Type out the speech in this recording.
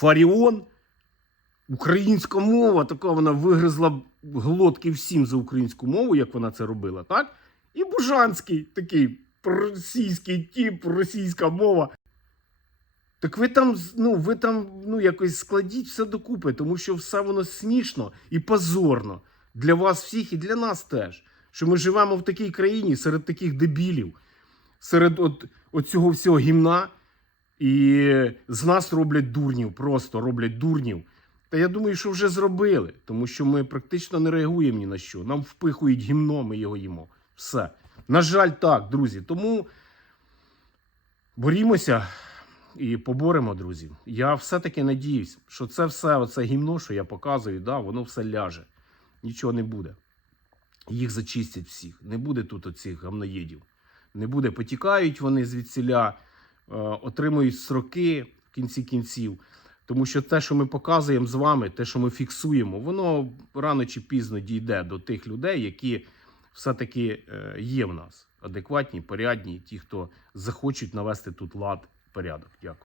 Фаріон. Українська мова, така вона вигризла глотки всім за українську мову, як вона це робила, так? І Бужанський такий російський тип, російська мова. Так ви там, ну, ви там ну, якось складіть все докупи, тому що все воно смішно і позорно для вас всіх і для нас теж. Що ми живемо в такій країні серед таких дебілів, серед от, от цього всього гімна, і з нас роблять дурнів, просто роблять дурнів. Та я думаю, що вже зробили, тому що ми практично не реагуємо ні на що. Нам впихують гімно, ми його їмо. Все. На жаль, так, друзі. Тому борімося і поборемо, друзі. Я все-таки надіюсь, що це все, оце гімно, що я показую, да, воно все ляже. Нічого не буде. Їх зачистять всіх. Не буде тут оцих гамноєдів. Не буде. Потікають вони звідсіля, отримують сроки в кінці кінців. Тому що те, що ми показуємо з вами, те, що ми фіксуємо, воно рано чи пізно дійде до тих людей, які все-таки е, є в нас адекватні, порядні, ті, хто захочуть навести тут лад, порядок. Дякую.